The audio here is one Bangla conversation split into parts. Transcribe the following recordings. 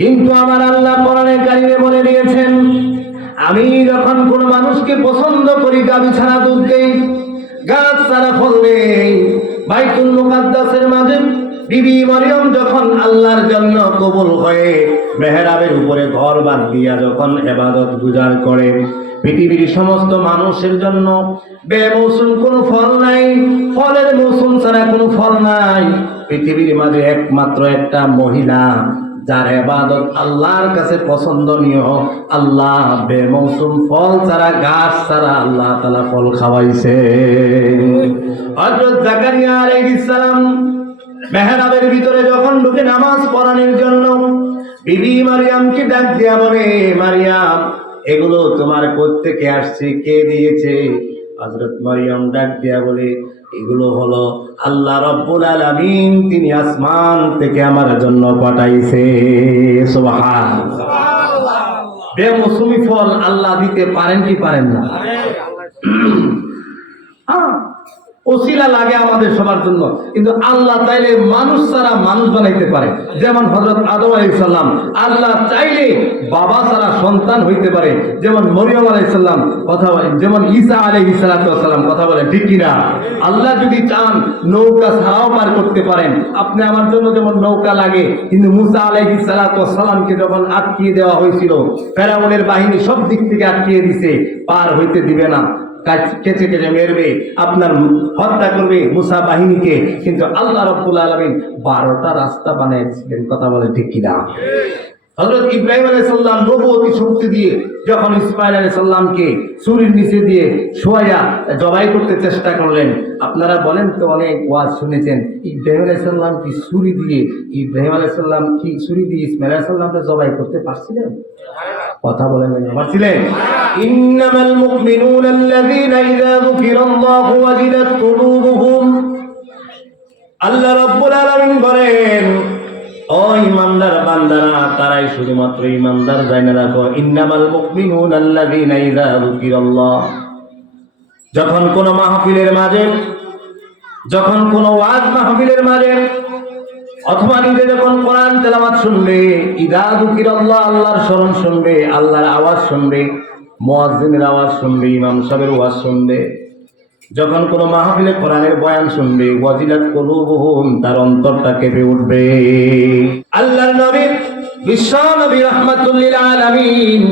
কিন্তু আমার আল্লাহ কোরআনে কারিমে বলে দিয়েছেন, আমি যখন কোন মানুষকে পছন্দ করি গাভী ছাড়া দুধ দেই, গাছ ছাড়া ফল দেই। বাইতুল মুকাদ্দাসের মাঝে বিবি মরিয়ম যখন আল্লাহর জন্য কবুল হয়ে মেহরাবের উপরে ঘর বাঁধ দিয়া যখন ইবাদত গুজার করে, পৃথিবীর সমস্ত মানুষের জন্য বেমৌসুম কোনো ফল নাই, ফলের মৌসুম ছাড়া কোনো ফল নাই। পৃথিবীর মাঝে একমাত্র একটা মহিলা যার ইবাদত আল্লাহর কাছে পছন্দনীয়, আল্লাহ বেমৌসুম ফল ছাড়া, গাছ ছাড়া আল্লাহ তাআলা ফল খাওয়াইছে। হযরত জাকারিয়া আলাইহিস সালাম মেহরাবের ভিতরে যখন ঢুকে নামাজ পড়ানোর জন্য বিবি মারিয়ামকে ডাক দিয়া বলে, মারিয়াম, এগুলো তোমার কোত্থেকে আসছে, কে দিয়েছে? হযরত মারিয়াম ডাক দিয়া বলে, এগুলো হলো আল্লাহ রাব্বুল আলামিন, তিনি আসমান থেকে আমার জন্য পাঠাইছে। সুবহানাল্লাহ। বেমৌসুমি ফল আল্লাহ দিতে পারেন কি পারেন না? ওসিলা লাগে আমাদের সবার জন্য, কিন্তু আল্লাহ চাইলে মানুষ ছাড়া মানুষ বানাইতে পারে। যেমন হযরত আদম আলাইহিস সালাম, আল্লাহ চাইলে বাবা ছাড়া সন্তান হইতে পারে। যেমন মরিয়ম আলাইহিস সালাম কথা বলেন, যেমন ঈসা আলাইহিস সালাম কথা বলেন, ঠিক কিনা? আল্লাহ যদি চান নৌকা ছাড়াও পার করতে পারেন। আপনি আমার জন্য যেমন নৌকা লাগে, কিন্তু মুসা আলাইহিস সালামকে যখন আটকিয়ে দেওয়া হয়েছিল, ফেরাউনের বাহিনী সব দিক থেকে আটকিয়ে দিছে, পার হইতে দিবে না, কেচে কেচে মেরবে, আপনার হত্যা করবে মুসা বাহিনীকে। কিন্তু আল্লাহ রাব্বুল আলামিন 12টা রাস্তা বানিয়েছিলেন। কথা বলে ঠিক কিনা? হযরত ইব্রাহিম আলাইহিস সালাম নবুয়তি শক্তি দিয়ে যখন ইসমাঈল আলাইহিস সালামকে ছুরির নিচে দিয়ে শোয়া জবাই করতে চেষ্টা করলেন, আপনারা বলেন তো, অনেক ওয়াজ শুনেছেন, ইব্রাহিম আলাইহিস সালাম কি ছুরি দিয়ে ইসমাঈল আলাইহিস সালামকে জবাই করতে পারছিলেন? কথা বলেন না, পারছিলেন? ইন্নামাল মুমিনুনা আল্লাযীনা ইযা যুকিরাল্লাহু ওয়াজিলাত কুলুবুহুম। আল্লাহ রাব্বুল আলামিন বলেন, ও ঈমানদার বান্দারা, তারাই শুধুমাত্র ঈমানদার, জানা রাখো, ইন্নামাল মুমিনুনা আল্লাযীনা ইযা যুকিরাল্লাহ। যখন কোন মাহফিলের মাঝে, যখন কোন ওয়াজ মাহফিলের মাঝে, অথবা নিজে যখন কোরআন তেলাওয়াত শুনবে, ইযা যুকিরাল্লাহ, আল্লাহর স্মরণ শুনবে, আল্লাহর আওয়াজ শুনবে, মুয়াজ্জিনের আওয়াজ শুনবে, ইমাম সাহেবের ওয়াজ শুনবে, যখন কোন মাহফিলে কোরআনের বয়ান শুনবে, ওয়াজিলাত কুলুবুহুম, তার অন্তরটা কেঁপে উঠবে। আল্লাহর নবী, বিশ্ব নবী রাহমাতুল লিল আলামিন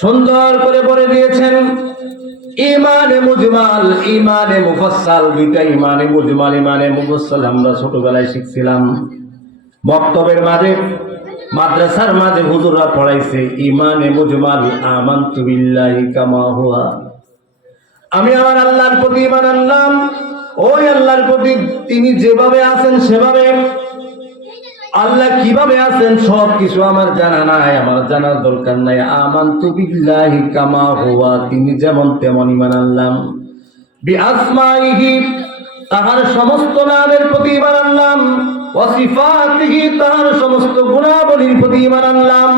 সুন্দর করে বলে দিয়েছেন, ইমানে মুজমাল, ইমানে মুফাসসাল, দুইটা, ইমানে মুজমাল, ইমানে মুফাসসাল আমরা ছোটবেলায় শিখছিলাম। বক্তব্যের মাঝে, মাদ্রাসার মাঝে হুজুররা পড়াইছে ইমানে মুজমাল, আমানতু বিল্লাহি কামা হুয়া, আমি আমার আল্লাহর প্রতি ঈমান আনলাম, ওই আল্লাহর প্রতি তিনি যেভাবে আছেন সেভাবে। আল্লাহ কিভাবে আছেন সব কিছু আমার জানা নাই, আমার জানার দরকার নাই। আমানতু বিল্লাহি কামা হুয়া, তিনি যেমন তেমন ঈমান আনলাম। বিআসমাইহি, তাহার সমস্ত নামের প্রতি ঈমান আনলাম। ওয়া সিফাতিহি, তাহার সমস্ত গুণাবলীর প্রতি ঈমান আনলাম।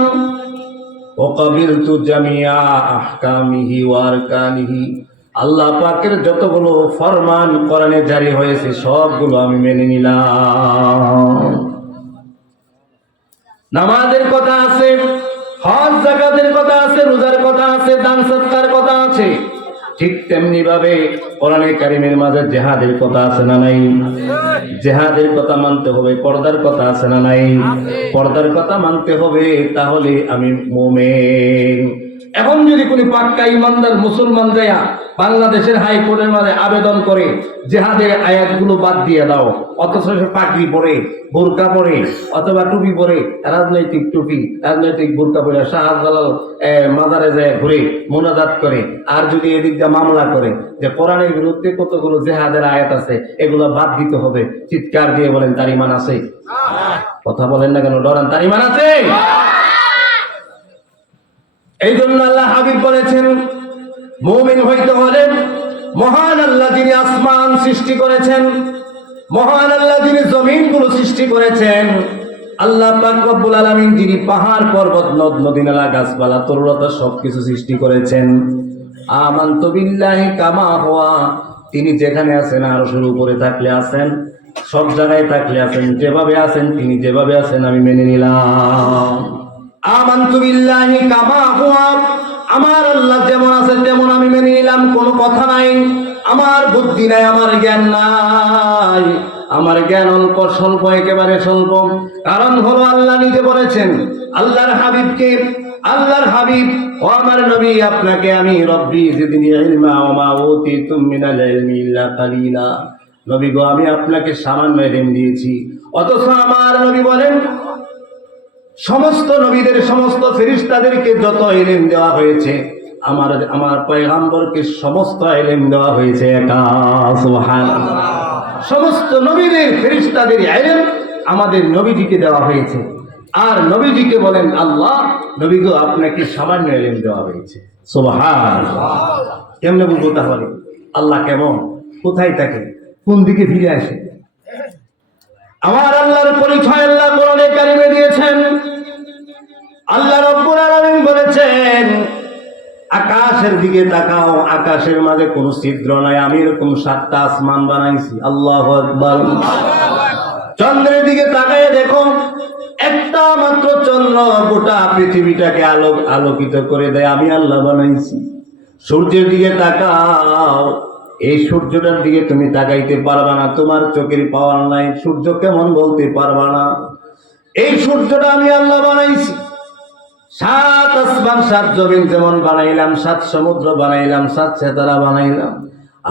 ওয়া কাবিলতু জামিআ আহকামিহি ওয়া আরকানিহি, আল্লাহ পাকের যতগুলো ফরমান কোরআনে জারি হয়েছে সবগুলো আমি মেনে নিলাম। নামাজের কথা আছে, হজ যাকাতের কথা আছে, রোজার কথা আছে, দান সদকার কথা আছে। ঠিক তেমনি ভাবে কোরআনে কারিমের মাঝে জিহাদের কথা আছে না নাই? জিহাদের কথা মানতে হবে। পর্দার কথা আছে না নাই? পর্দার কথা মানতে হবে, তাহলে আমি মুমিন। এখন যদি কোন পাক্কা ইমানদার মুসলমান যায়া বাংলাদেশের হাইকোর্টের মাঝে আবেদন করে জিহাদের আয়াতগুলো বাদ দিয়ে দাও, অথচ সে পাগড়ি পরে, বোরকা পরে, অথবা টুপি পরে, রাজনৈতিক টুপি, রাজনৈতিক বোরকা পরে শাহজালাল মাজারে যায় ঘুরে মোনাজাত করে, আর যদি এদিক দিয়ে মামলা করে যে কোরআনের বিরুদ্ধে কতগুলো জিহাদের আয়াত আছে, এগুলো বাদ দিতে হবে, চিৎকার দিয়ে বলেন তার ঈমান আছে? কথা বলেন না কেন? ডরান, তার ঈমান আছে? এই জন্য আল্লাহ হাবিব বলেছেন, মুমিন হইতে হলে মহান আল্লাহ যিনি আসমান সৃষ্টি করেছেন, মহান আল্লাহ যিনি জমিনগুলো সৃষ্টি করেছেন, আল্লাহ পাক রব্বুল আলামিন যিনি পাহাড় পর্বত নদ নদী নালা গাছপালা তরুলতা সবকিছু সৃষ্টি করেছেন, আমানতু বিল্লাহি কামা হুয়া, তিনি যেখানে আছেন আরশের উপরে থাকলে আছেন, সব জায়গায় থাকলে আছেন, যেভাবে আছেন তিনি যেভাবে আছেন আমি মেনে নিলাম। আমানতু বিল্লাহি কামা হুয়া, আমার আল্লাহ যেমন আছে তেমন আমি মেনে নিলাম, কোনো কথা নাই। আমার বুদ্ধি নাই, আমার জ্ঞান নাই, আমার জ্ঞান অল্প স্বল্প, একেবারে স্বল্প। কারণ হলো আল্লাহ নিজে বলেছেন আল্লাহর হাবিবকে, আল্লাহর হাবিব ও আমার নবী আপনাকে আমি রব্বি জিদনি ইলমা ওয়া মা উতিতুম মিনাল ইলমি ইল্লা কালিলা, নবী গো আমি আপনাকে সামান্য ইলম দিয়েছি। অথচ আমার নবী বলেন সমস্ত নবীদের সমস্ত ফেরেশতাদেরকে যত ইলম দেওয়া হয়েছে আমার পয়গম্বরকে সমস্ত ইলম দেওয়া হয়েছে একা। সুবহানাল্লাহ। সমস্ত নবীদের ফেরেশতাদের ইলম আমাদের নবীজিকে দেওয়া হয়েছে। আর নবীজিকে বলেন আল্লাহ নবী গো আপনাকে সামান্য ইলম দেওয়া হয়েছে। সুবহানাল্লাহ। কেমনে বুঝবো তাহলে আল্লাহ কেমন, কোথায় থাকে, কোন দিকে ফিরে আসে? আমার আল্লাহর পরিচয় আল্লাহ কোরআনে কারিমে দিয়েছেন। আল্লাহ রাব্বুল আলামিন বলেছেন আকাশের দিকে তাকাও, আকাশের মাঝে কোনো ছিদ্র নাই, আমি এরকম 7টা আসমান বানাইছি। আল্লাহু আকবার। চন্দ্রের দিকে তাকায় দেখো, একটা মাত্র চন্দ্র গোটা পৃথিবীটাকে আলোকিত করে দেয়, আমি আল্লাহ বানাইছি। সূর্যের দিকে তাকাও, এই সূর্যটার দিকে তুমি তাকাইতে পারবা না, তোমার চোখের পাওয়ার নাই, সূর্য কেমন বলতে পারবা না। এই সূর্যটা আমি আল্লাহ বানাইছি। 7 আসমান 7 জমিন যেমন বানাইলাম, 7 সমুদ্র বানাইলাম, 7 সেতারা বানাইলাম।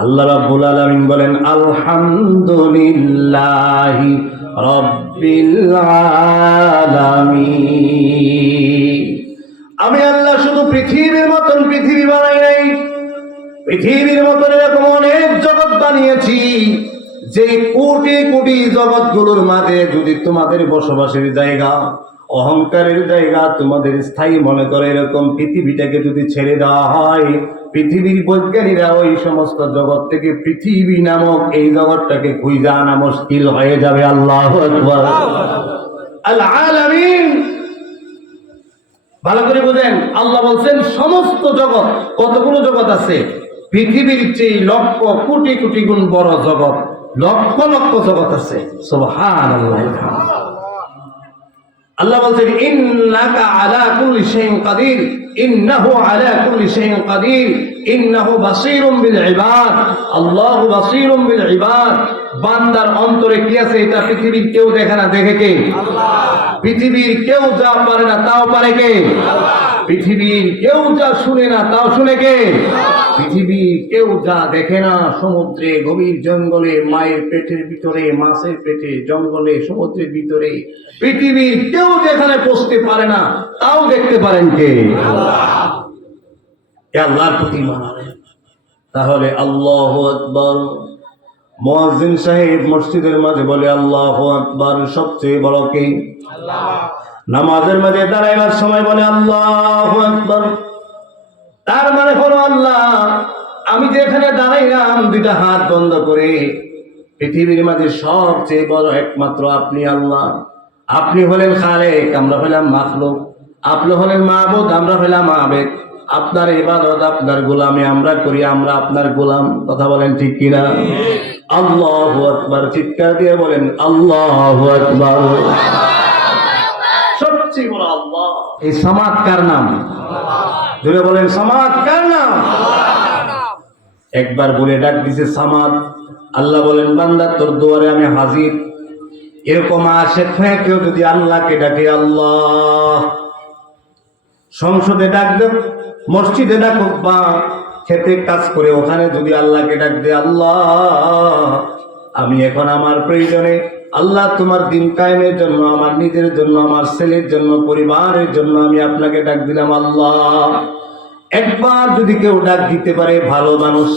আল্লাহ রাব্বুল আলামিন বলেন আলহামদুলিল্লাহি রাব্বিল আলামিন। আমি আল্লাহ শুধু পৃথিবীর মতন পৃথিবী বানাই নাই, পৃথিবীর মতন এরকম অনেক জগৎ বানিয়েছি, যে কোটি কোটি জগৎগুলোর মাঝে যদি তোমাদের বসবাসের জায়গা, অহংকারের জায়গা তোমাদের স্থায়ী মনে করে এরকম পৃথিবীটাকে যদি ছেড়ে দেওয়া হয়, পৃথিবীর বৈজ্ঞানিকরা ওই সমস্ত জগৎ থেকে পৃথিবী নামক এই জগৎটাকে খুঁজে আনা মুশকিল হয়ে যাবে। আল্লাহু আকবার। আল আলামিন, ভালো করে বুঝেন, আল্লাহ বলছেন সমস্ত জগৎ। কতগুলো জগৎ আছে? পৃথিবীর চেয়ে লক্ষ কোটি কোটি গুণ বড় জগৎ, লক্ষ লক্ষ জগৎ আছে। সুবহানাল্লাহ। আল্লাহ বলছেন ইন্নাকা আলা কুল্লি শাইইন কাদির, ইন্নাহু আলা কুল্লি শাইইন কাদির, ইন্নাহু বাসীরুম বিল ইবাদ, আল্লাহু বাসীরুম বিল ইবাদ। বান্দার অন্তরে কি আছে এটা পৃথিবীর কেউ দেখে না, দেখে কে? আল্লাহ। পৃথিবীর কেউ যা পারে না তাও পারে কে? আল্লাহ। পৃথিবীর কেউ যা শুনে না তাও শুনে কে? আল্লাহ। পৃথিবীর কেউ যা দেখে না, সমুদ্রে, গভীর জঙ্গলে, মায়ের পেটের ভিতরে, মাছের পেটে, জঙ্গলে, সমুদ্রের ভিতরে, পৃথিবীর কেউ যেখানে পৌঁছতে পারে না তাও দেখতে পারেন কে? আল্লাহ। আল্লাহর প্রতি মানালেন, তাহলে আল্লাহু আকবার। মুয়াজ্জিন সাহেব মসজিদের মাঝে বলে আল্লাহু আকবার, সবচেয়ে বড় কে? আল্লাহ। নামাজের মাঝে দাঁড়াইবার সময় বলে আল্লাহু আকবার, তার মানে হলো আল্লাহ আমি যেখানে দাঁড়াইলাম 2টা হাত বন্ধ করে, পৃথিবীর মাঝে সবচেয়ে বড় একমাত্র আপনি আল্লাহ। আপনি হলেন খালেক, আমরা হলাম মাখলুক। আপনি হলেন মাবুদ, আমরা হলাম আবেদ। আপনার ইবাদত, আপনার গোলামি আমরা করি, আমরা আপনার গোলাম। কথা বলেন ঠিক কিনা? আল্লাহু আকবার। চিৎকার দিয়ে বলেন আল্লাহু আকবার। সবচেয়ে বড় আল্লাহ। এই সামাদ কার নাম? ধরে বলেন সামাদ কার নাম? একবার বলে ডাক দিছে সামাদ। আল্লাহ বলেন বান্দা তোর দুয়ারে আমি হাজির। এরকম আশেক হয়ে কেউ যদি আল্লাহকে ডাকে, আল্লাহ, সংসদে ডাক দেব, মসজিদে ডাকুক বা খেতে কাজ করে ওখানে যদি আল্লাহকে ডাক দে, আল্লাহ আমি এখন আমার প্রয়োজনে, আল্লাহ তোমার দিন কায়েমের জন্য, আমার নিজের জন্য, আমার ছেলের জন্য, পরিবারের জন্য আমি আপনাকে ডাক দিলাম আল্লাহ। একবার যদি কেউ ডাক দিতে পারে ভালো মানুষ,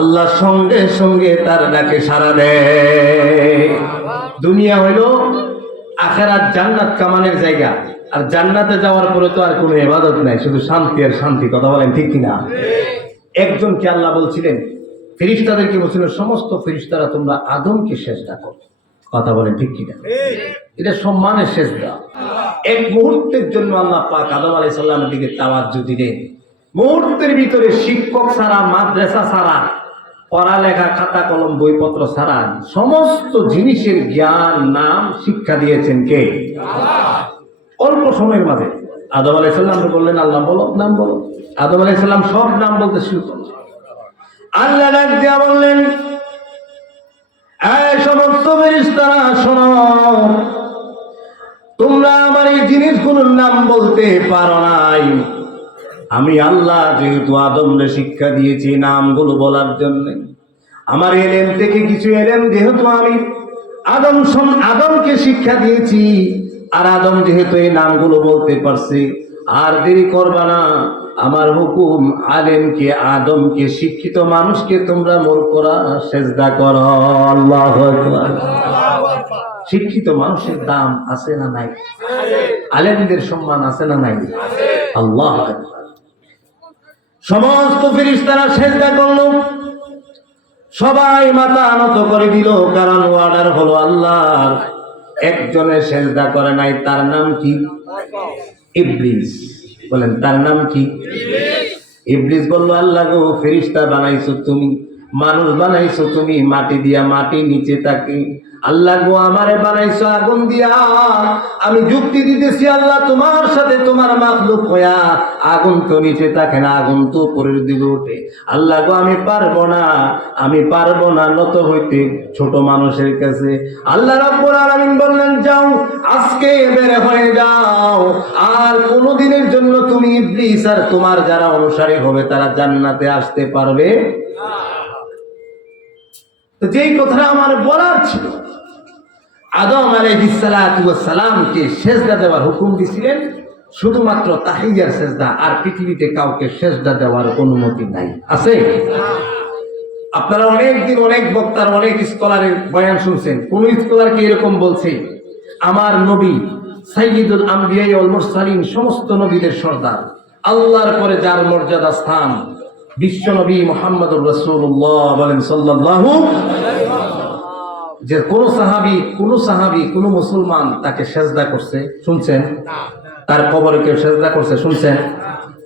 আল্লাহ সঙ্গে সঙ্গে তার ডাকে সাড়া দেয়। দুনিয়া হইল আখিরাত জান্নাত কামানের জায়গা, আর জান্নাতে যাওয়ার পরে তো আর কোনো ইবাদত নাই, শুধু শান্তি আর শান্তি। কথা বলেন ঠিক কিনা? একজনকে আল্লাহ বলছিলেন, ফেরেশতাদেরকে বলছিলেন সমস্ত ফেরেশতারা তোমরা আদমকে সেজদা করো। কথা বলেন ঠিক কিনা? এটা সম্মানের সেজদা। এক মুহূর্তের জন্য আল্লাহ পাক আদম আলাইহিস সালামের দিকে তাওয়াজ্জু দিলেন। মুহূর্তের ভিতরে শিক্ষক ছাড়া, মাদ্রাসা ছাড়া, পড়ালেখা, খাতা কলম, বইপত্র ছাড়া সমস্ত জিনিসের জ্ঞান, নাম, শিক্ষা দিয়েছেন কে? অল্প সময়ের মাঝে আদম আলাইহিস সালামকে বললেন, আল্লাহ বলো, নাম বলো। আদম আলাইহিস সালাম সব নাম বলতে শুরু করলেন। আল্লাহ ডাক দিয়া বললেন, এই সমস্ত ফেরেশতারা শোনো, তোমরা আমার এই জিনিসগুলোর নাম বলতে পারো নাই। আমি আল্লাহ যেহেতু আদমকে শিক্ষা দিয়েছি নামগুলো বলার জন্য, আমার এলেম থেকে কিছু এলেম যেহেতু আমি আদমকে শিক্ষা দিয়েছি, আর আদম যেহেতু এই নামগুলো বলতে পারছে, আর দেরি করবা না, আমার হুকুম, আলেমকে, আদমকে, শিক্ষিত মানুষকে তোমরা মূর্খরা সেজদা করো। আল্লাহু আকবার। শিক্ষিত মানুষের দাম আছে না নাই? আলেমদের সম্মান আছে না নাই? আল্লাহু আকবার। সমস্ত ফেরেশতারা সেজদা করলো, সবাই মাথা নত করে দিল, কারণ অর্ডার হলো আল্লাহর। একজনের সেজদা করে নাই, তার নাম কি? ইবলিস। বলেন, তার নাম কি? ইবলিস বলল, আল্লাহ গো, ফেরেশতা বানাইছো তুমি, মানুষ বানাইছো তুমি মাটি দিয়া, মাটি নিচে থাকে। আল্লাহ গো, আমারে বানাইছো আগুন দিয়া, আমি যুক্তি দিতেছি আল্লাহ তোমার সাথে, তোমার মাখলুক হইয়া আগুন তো নিচে থাকে না, আগুন তো উপরের দিকে ওঠে। আল্লাহ গো, আমি পারবো না নত হইতে ছোট মানুষের কাছে। আল্লাহ রাব্বুল আলামিন বললেন, যাও, আজকে বের হয়ে যাও, আর কোনদিনের জন্য তুমি ইবলিস আর তোমার যারা অনুসারী হবে তারা জান্নাতে আসতে পারবে না। তো যেই কথাটা আমার বলার ছিল, আদম আলাইহিস সালাতু ওয়াস সালামকে সেজদা দেওয়ার হুকুম দিয়েছিলেন, শুধুমাত্র তাহিয়ার সেজদা, আর পৃথিবীতে কাউকে সেজদা দেওয়ার অনুমতি নাই। আছে? আপনারা অনেকদিন অনেক বক্তার, অনেক স্কলারের বয়ান শুনছেন। কোন স্কলারকে এরকম বলছে, আমার নবী সাইয়্যিদুল আম্বিয়া ওয়াল মুরসালিন, সমস্ত নবীদের সর্দার, আল্লাহর পরে যার মর্যাদা স্থান, বিশ্ব নবী মুহাম্মদুর রাসূলুল্লাহ, বলেন সাল্লাল্লাহু আলাইহি ওয়াসাল্লাম, যে কোন সাহাবী কোন মুসলমান তাকে সেজদা করছে শুনছেন? তার কবরে কেউ সেজদা করছে শুনছেন?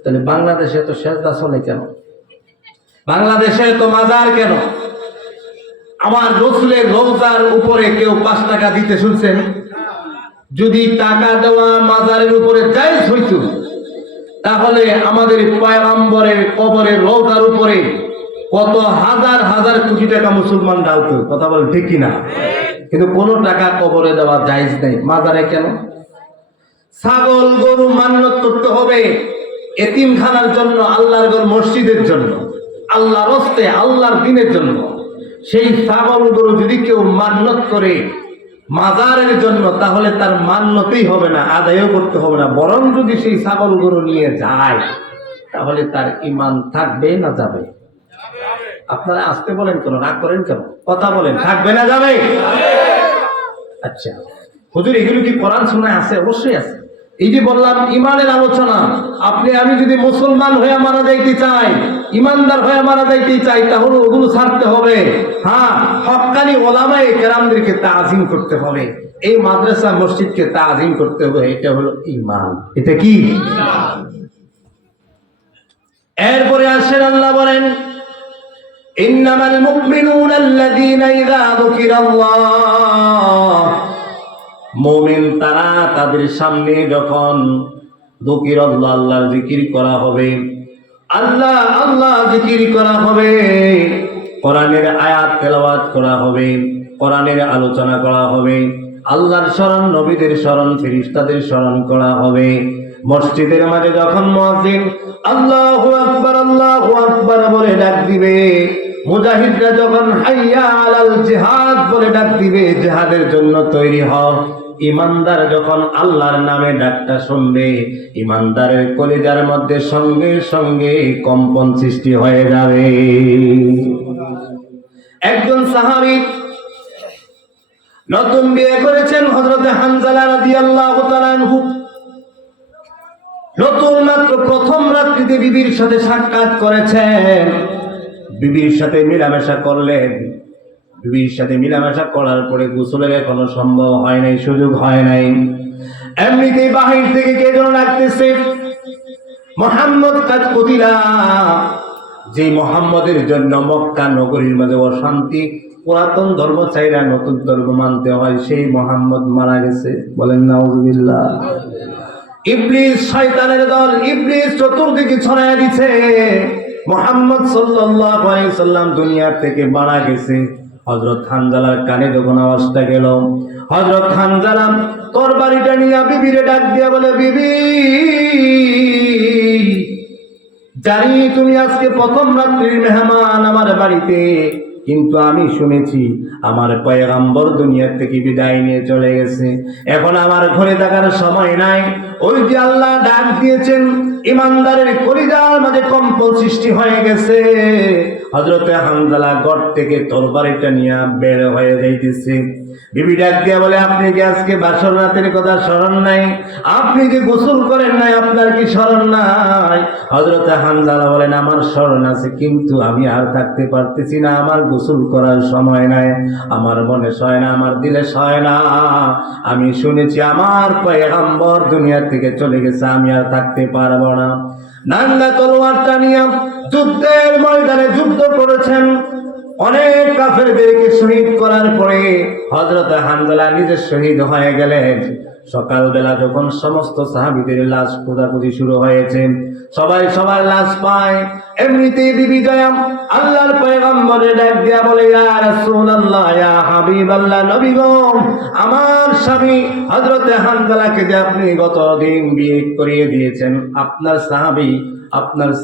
তাহলে বাংলাদেশে তো সেজদা চলে কেন? বাংলাদেশে তো মাজার কেন? আমার রাসূলের রওজার উপরে কেউ 5 টাকা দিতে শুনছেন? যদি টাকা দেওয়া মাজারের উপরে জায়েজ হইত, তাহলে আমাদের পয়গম্বরের কবরের রওজার উপরে কত হাজার হাজার কোটি টাকা মুসলমান ডালতো। কথা বলেন ঠিক কিনা? কিন্তু কোনো টাকা কবরে দেওয়া জায়েজ নেই। মাজারে কেন? ছাগল গরু মান্নত করতে হবে এতিমখানার জন্য, আল্লাহর ঘর মসজিদের জন্য, আল্লাহর রাস্তে, আল্লাহর দ্বীনের জন্য। সেই ছাগল গরু যদি কেউ মান্নত করে মাজারের জন্য, তাহলে তার মান্নতেই হবে না, আদায়ও করতে হবে না, বরং যদি সেই ছাগল গরু নিয়ে যায় তাহলে তার ঈমান থাকবে না যাবে? আপনারা আসতে বলেন কেন? রাগ করেন কেন? কথা বলেন, থাকবে না যাবে? আচ্ছা হুজুর, এগুলো কি কোরআন সুন্নাহয় আছে? অবশ্যই আছে। এই যে বললাম ঈমানের আলোচনা, আমি যদি মুসলমান হয়ে মারা যাইতে চাই, ইমানদার হয়ে মারা যাইতে চাই, তাহলে ওগুলো ছাড়তে হবে। হ্যাঁ, হক্কানি ওলামায়ে কেরামদেরকে তাজিম করতে হবে, এই মাদ্রাসা মসজিদকে তাজিম করতে হবে। এটা হলো ঈমান। এটা কি? এরপরে আসেন আল্লাহ বলেন, ইন্নামাল মুমিনুনা আল্লাযীনা ইযা যুকিরাল্লাহ, মুমিন তারা, তাদের সামনে যখন যুকিরাল্লাহ, আল্লাহর জিকির করা হবে, আল্লাহ আল্লাহ জিকির করা হবে, কোরআনের আয়াত তেলাওয়াত করা হবে, কোরআনের আলোচনা করা হবে, আল্লাহর স্মরণ, নবীদের স্মরণ, ফেরেশতাদের স্মরণ করা হবে। মসজিদের মাঝে যখন মুয়াজ্জিন আল্লাহু আকবার বলে ডাক দিবে, মুজাহিদরা যখন হাইয়া আলাল জিহাদ বলে ডাক দিবে, জিহাদের জন্য তৈরি হও, ইমানদার যখন আল্লাহর নামে ডাকটা শুনবে, ইমানদারের কলিজার মধ্যে সঙ্গে সঙ্গে কম্পন সৃষ্টি হয়ে যাবে। একজন সাহাবী নতুন বিয়ে করেছেন, হযরত হানজালা রাদিয়াল্লাহু তাআলা আনহু। নতুন মাত্র প্রথম রাত্রিতে বিবির সাথে সাক্ষাৎ করেছেন, বিবির সাথে মিলামেশা করলেন। বিবির সাথে মিলামেশা করার পরে গোসলের এখনো সম্ভব হয় নাই, সুযোগ হয় নাই। এমনিতেই বাহির থেকে কে যেন ডাকতেছে, মুহাম্মদ কাদ কুতিলা, যে মুহাম্মদের জন্য মক্কা নগরীর মাঝে অশান্তি, পুরাতন ধর্ম চাইরা নতুন ধর্ম মানতে হয়, সেই মুহাম্মদ মারা গেছে। বলেন নাউজুবিল্লাহ। ইবলিস শয়তানের দল, ইবলিস চতুর্দিকে ছড়াইয়া দিছে মুহাম্মদ সাল্লাল্লাহু আলাইহি সাল্লাম দুনিয়া থেকে মারা গেছে। হযরত হানজালার কানে যখন আওয়াজটা গেল, হযরত হানজালা তরবারিটা নিয়ে বিবিরে ডাক দিয়া বলে, বিবি জানি তুমি আজকে প্রথম রাত্রির মেহমান আমার বাড়িতে, কিন্তু আমি শুনেছি আমার পয়গম্বর দুনিয়া থেকে বিদায় নিয়ে চলে গেছে, এখন আমার ঘরে থাকার সময় নাই। ওই যে আল্লাহ ডাক দিয়েছেন, ইমানদারের কলিজার মাঝে কম্পন সৃষ্টি হয়ে গেছে। হযরতে হানজালা ঘর থেকে তরবারিটা নিয়ে বের হয়ে যাইতেছে। বিবি ডাক দিয়া বলে, আপনি কি আজকে বাসর রাতের কথা স্মরণ নাই? আপনি যে গোসল করেন নাই, আপনার কি স্মরণ নাই? হযরতে হানজালা বলেন, আমার স্মরণ আছে, কিন্তু আমি আর থাকতে পারতেছি না, আমার গোসল করার সময় নাই, আমার মনে সয় না, আমার দিলে সয় না। আমি শুনেছি আমার পয়গম্বর দুনিয়া থেকে চলে গেছে, আমি আর থাকতে পারবো না। নাঙ্গা তলোয়ারটা নিয়ে যুদ্ধের ময়দানে যুদ্ধ করেছেন, অনেক কাফেরদেরকে শহীদ করার পরে হযরত হানজালা নিজে শহীদ হয়ে গেলেন। সকালবেলা যখন সমস্ত সাহাবীদের লাশ খোঁজাখুঁজি শুরু হয়েছে, সবাই সবার লাশ পায়, এমনিতেই বিবি জয়া আল্লাহর পয়গম্বরে ডাক দিয়া বলে, ইয়া রাসূলুল্লাহ, ইয়া হাবিবাল্লাহ, নবী গো, আমার স্বামী হযরত হানজালাকে যে আপনি গতদিন বিয়ে করিয়ে দিয়েছেন, আপনার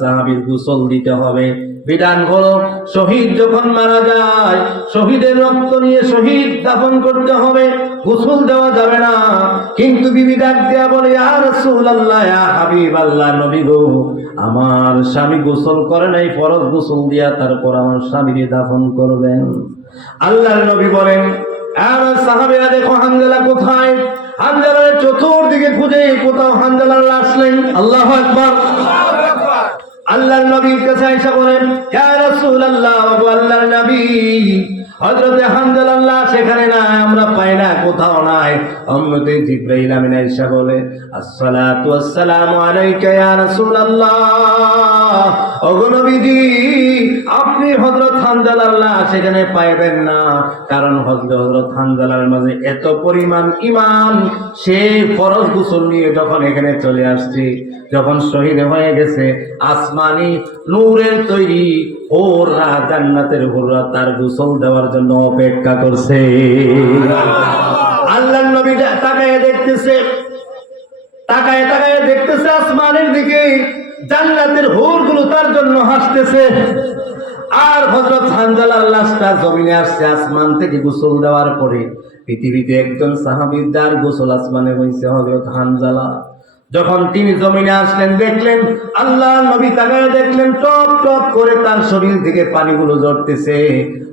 সাহাবীর গোসল দিতে হবে। বিধান হলো, শহীদ যখন মারা যায়, শহীদের রক্ত নিয়ে শহীদ দাফন করতে হবে, গোসল দেওয়া যাবে না। কিন্তু বিবি ডাক দিয়া বলে, ইয়া রাসূলুল্লাহ, ইয়া হাবিবাল্লাহ, নবী গো, আমার স্বামী গোসল করে নাই, ফরজ গোসল দিয়া তারপর আমার স্বামীকে দাফন করবেন। আল্লাহর নবী বলেন, আমার সাহাবীরা দেখো হানজালা কোথায়? হানজালার চতুর্দিকে খুঁজে কোথাও হানজালার লাশ নেই। আল্লাহু আকবার। আল্লাহর নবীর কাছে আয়েশা বলেন, ইয়া রাসূলুল্লাহ, ওগো আল্লাহর নবী, হযরত হানজালার লাশ এখানে নাই, আমরা পাই না, কোথাও নাই। উম্মতে জিবরাইল আমিন আয়েশা বলে, আসসালাতু ওয়াসসালামু আলাইকা ইয়া রাসূলুল্লাহ, ওগো নবীজি, আপনি হযরত হানজালার লাশ এখানে পাইবেন না, কারণ হযরত হানজালার মাঝে এত পরিমাণ ঈমান, সে ফরজ গোসল নিয়ে যখন এখানে চলে আসছে, যখন শহীদ হয়ে গেছে, আসমানি নূরের তৈরি হুররা, জান্নাতের হুররা তার গোসল দেওয়ার জন্য অপেক্ষা করছে। আল্লাহর নবী তাকায় দেখতেছে, তাকায় দেখতেছে আসমানের দিকে, জান্নাতের হুরগুলো তার জন্য হাসতেছে। আর হযরত হানজালার লাশটা জমিনে আসছে আসমান থেকে গোসল দেওয়ার পরে। পৃথিবীতে একজন সাহাবীর যার গোসল আসমানে হয়েছে, হযরত হানজালা। যখন তিনি জমিনে আসলেন, দেখলেন আল্লাহ নবী তাকায় দেখলেন টপ টপ করে তার শরীর থেকে পানিগুলো ঝরতেছে।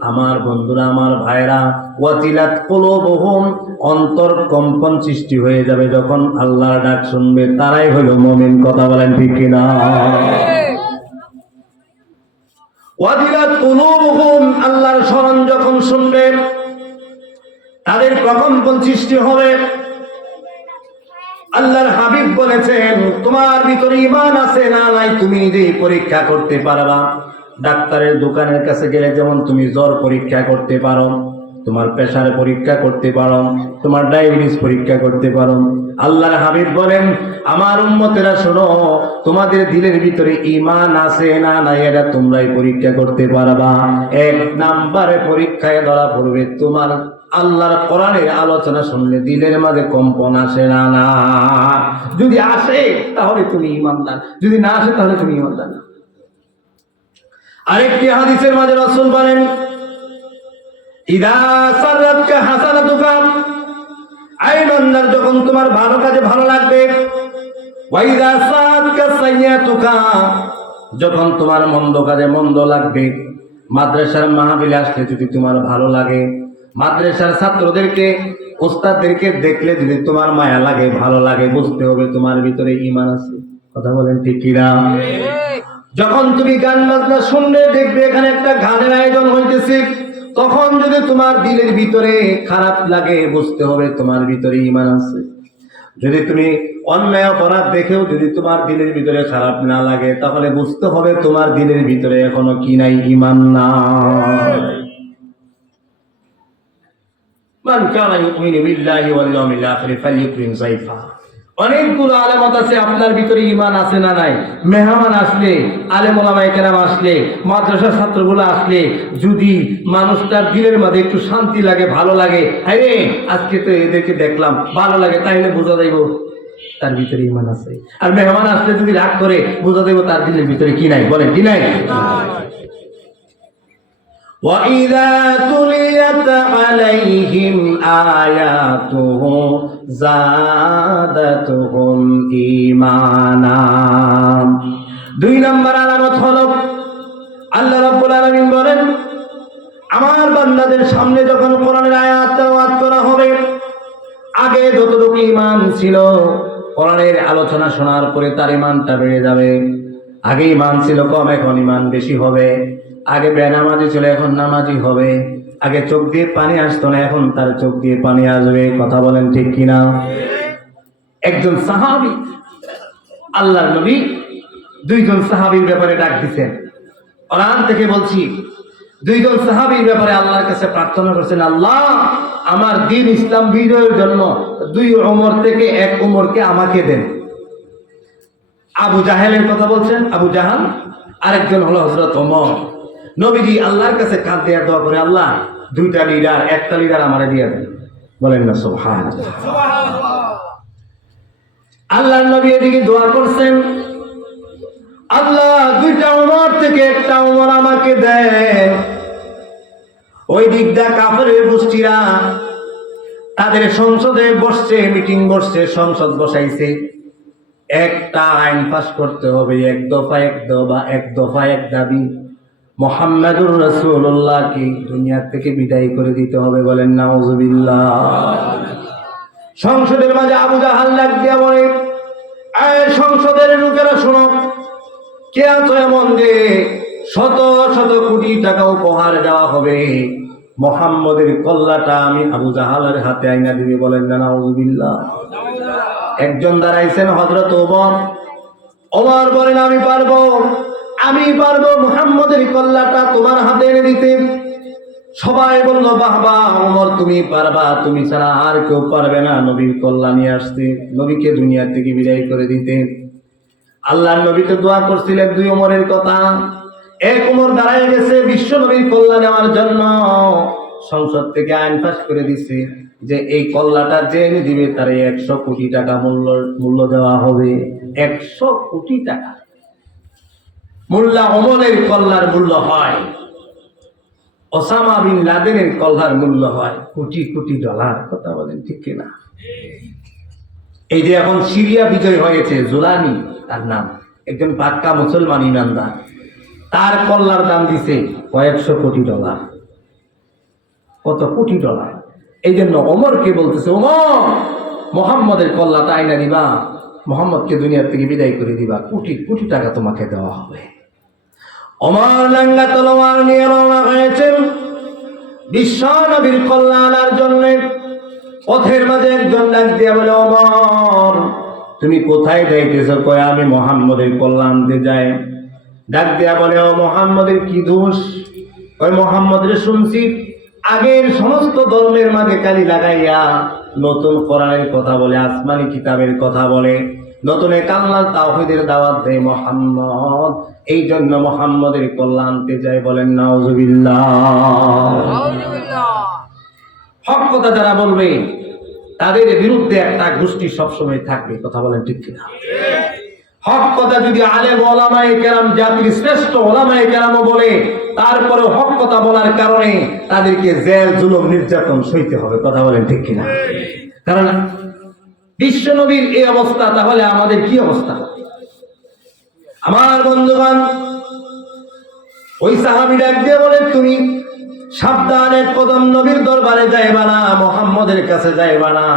আমার বন্ধুরা, আমার ভাইরা, ওয়াজিলাত কুলুবুহুম, অন্তর কম্পন সৃষ্টি হয়ে যাবে যখন আল্লাহর ডাক শুনবে, তারাই হলো মুমিন। কথা বলেন ঠিক কিনা? ওয়াজিলাত কুলুবুহুম, আল্লাহর স্মরণ যখন শুনবে তাদের কম্পন সৃষ্টি হবে। আল্লাহর হাবিব বলেছেন, তোমার ভিতরে ঈমান আছে না নাই তুমি নিজেই পরীক্ষা করতে পারবা। ডাক্তারের দোকানের কাছে গেলে যেমন তুমি জ্বর পরীক্ষা করতে পারো, তোমার প্রেসার পরীক্ষা করতে পারো, তোমার ডায়াবেটিস পরীক্ষা করতে পারো, আল্লাহর হাবিব বলেন, আমার উম্মতেরা শোনো, তোমাদের দিলের ভিতরে ঈমান আছে না নাই এটা তোমরাই পরীক্ষা করতে পারবা। এক নাম্বারে পরীক্ষায় ধরা পড়বে তোমার আল্লাহর কোরআনের আলোচনা শুনলে দিলের মাঝে কম্পন আসে না। না, যদি আসে তাহলে তুমি ঈমানদার, যদি না আসে তাহলে তুমি ঈমানদার না। আরেকটি হাদিসের মাঝে রাসূল বলেন, ইদা সারাতকা হাসানাতুকা, আই বান্দার যখন তোমার ভালো কাজে ভালো লাগবে, ওয়া ইদা সাআতকা সাইয়াতুকা, যখন তোমার মন্দ কাজে মন্দ লাগবে। মাদ্রাসার মাহফিলে আসলে যদি তোমার ভালো লাগে, মাদ্রাসার ছাত্রদেরকে ওস্তাদদেরকে দেখলে যদি তোমার মায়া লাগে, ভালো লাগে, বুঝতে হবে তোমার ভিতরে ঈমান আছে। কথা বলেন ঠিক কিনা? যখন তুমি গান বাজনা শুনলে দেখবে এখানে একটা গানের আয়োজন হইতেছে, তখন যদি তোমার দিলের ভিতরে খারাপ লাগে, বুঝতে হবে তোমার ভিতরে ঈমান আছে। যদি তুমি অন্যায় অপরাধ দেখেও যদি তোমার দিলের ভিতরে খারাপ না লাগে, তাহলে বুঝতে হবে তোমার দিলের ভিতরে এখনো কি নাই? ঈমান নাই। মান কানা ইউমিনু বিল্লাহি ওয়াল ইয়াউমিল আখির ফালইউকরিম যায়ফা। অনেকগুলো আলামত আছে আপনার ভিতরে ঈমান আছে না নাই। মেহমান আসলে, আলেম ওলামায়ে কেরাম আসলে, মাদ্রাসার ছাত্রগুলো আসলে যদি মানুষটার দিলের মধ্যে একটু শান্তি লাগে, ভালো লাগে, আরে আজকে তো এদেরকে দেখলাম, ভালো লাগে, তাইলে বোঝা যাইব তার ভিতরে ঈমান আছে। আর মেহমান আসলে যদি রাগ করে, বোঝা যাইব তার দিলের ভিতরে কি নাই। বলেন কি নাই? وَإِذَا تُلِيَتْ عَلَيْهِمْ آيَاتُهُ زَادَتْهُمْ ঈমানা। 2 নম্বর আলামত হলো, আল্লাহ রাব্বুল আলামিন বলেন, আমার বান্দাদের সামনে যখন কোরআনের আয়াত তেলাওয়াত করা হবে, আগে যতটুকু ঈমান ছিল, কোরআনের আলোচনা শোনার পরে তার ঈমানটা বেড়ে যাবে। আগে ঈমান ছিল কম, এখন ঈমান বেশি হবে। আগে বেনামাজি ছিল, এখন নামাজি হবে। আগে চোখ দিয়ে পানি আসতো না, এখন তার চোখ দিয়ে পানি আসবে। কথা বলেন ঠিক কিনা? একজন সাহাবী, আল্লাহর নবী 2 জন সাহাবীর ব্যাপারে ডাক দিচ্ছেন। কোরআন থেকে বলছি, 2 জন সাহাবীর ব্যাপারে আল্লাহর কাছে প্রার্থনা করছেন, আল্লাহ আমার দ্বীন ইসলাম বিজয়ের জন্য 2 ওমর থেকে 1 ওমরকে আমাকে দেন। আবু জাহেলের কথা বলছেন, আবু জাহাল, আরেকজন হলো হযরত ওমর। নবীজি আল্লাহর কাছে কাঁদতে আর দোয়া করে, আল্লাহ 2টা লিডার, 1টা লিডার আমারে দিয়ে দেন। বলেন না সুবহানাল্লাহ। আল্লাহর নবী এদিকে দোয়া করছেন, আল্লাহ 2টা ওমর থেকে 1টা ওমর আমাকে দেন। ওই দিকটা কাফেরের গোষ্ঠীরা তাদের সংসদে বসছে, মিটিং বসছে, সংসদ বসাইছে। একটা আইন পাস করতে হবে, 1 দফা 1 দফা 1 দাবি, মুহাম্মাদুর রাসূলুল্লাহকে দুনিয়া থেকে বিদায় করে দিতে হবে। বলেন নাউযুবিল্লাহ। সংসদের মাঝে আবু জাহাল ডাক দিয়া বলে, এই সংসদের লোকেরা শোনো, কে আছো এমন যে শত শত কোটি টাকা উপহার দেওয়া হবে, মুহাম্মদের কল্লাটা আমি আবু জাহালের হাতে আইনা দিবি। বলেন না নাউযুবিল্লাহ। একজন দাঁড়াইছেন হযরত ওমর। ওমর বলেন, আমি পারবো মুহাম্মদের কল্লাটা তোমার হাতে এনে দিতে। সবাই বলল, বাহ বাহ ওমর, তুমি পারবা, তুমি ছাড়া আর কেউ পারবে না নবীর কল্লা নিয়ে আসতে, নবীকে দুনিয়া থেকে বিদায় করে দিতে। আল্লাহর নবী তো দোয়া করছিলেন 2 ওমরের কথা। 1 ওমর দাঁড়ায় গেছে বিশ্ব নবীর কল্লা নেওয়ার জন্য। সংসদ থেকে আইন পাস করে দিছে যে এই কল্লাটা যে এনে দিবে তার 100 কোটি টাকা মূল্য দেওয়া হবে। 100 কোটি টাকা মোল্লা ওমরের কল্লার মূল্য হয়, ওসামা বিন লাদেনের কল্লার মূল্য হয় কোটি কোটি ডলার। কথা বলেন ঠিক কিনা? এই যে এখন সিরিয়া বিজয় হয়েছে, জুলানি তার নাম, একজন পাক্কা মুসলমান ইমানদার, তার কল্লার দাম দিছে কয়েকশো কোটি ডলার। কত কোটি ডলার! এই জন্য ওমরকে বলতেছে, ওমর মুহাম্মদের কল্লাটা আইনা দিবা, মুহাম্মদকে দুনিয়া থেকে বিদায় করে দিবা, কোটি কোটি টাকা তোমাকে দেওয়া হবে। ওমর নাঙ্গা তলোয়ার নিয়ে রওনা হয়েছেন বিশ্ব নবীর কল্যাণের জন্য। পথের মাঝে একজন ডাক দিয়া বলে, ওমর তুমি কোথায় যাইতেছো? কয় আমি মুহাম্মদের কল্যাণ আনতে যাই। ডাক দিয়া বলে, ও মুহাম্মদের কি দোষ? কয় মুহাম্মদের শুনছি আগের সমস্ত ধর্মের মাঝে কালি লাগাইয়া নতুন কোরআনের কথা বলে, আসমানি কিতাবের কথা বলে, নতুন কাল্লা তাওহীদের দাওয়াত দেয় মুহাম্মদ, এই জন্য মুহাম্মদের কল্যাণ আনতে যাই। বলেন নাউযুবিল্লাহ। হক কথা যারা বলবে তাদের বিরুদ্ধে একটা গোষ্ঠী সবসময় থাকবে। কথা বলেন ঠিক কিনা? হক কথা যদি আলেম ওলামায়ে কেরাম, জাতির শ্রেষ্ঠ ওলামায়ে কেরামও বলে, তারপরে হক কথা বলার কারণে তাদেরকে জেল জুলুম নির্যাতন সইতে হবে। কথা বলেন ঠিক কিনা? কারণ বিশ্ব নবীর এই অবস্থা, তাহলে আমাদের কি অবস্থা? আমার বন্ধুগণ, ওই সাহাবী ডাক দিয়ে বলে, তুমি সাবধানে কদম নবীর দরবারে যাইবা না, মুহাম্মদের কাছে যাইবা না,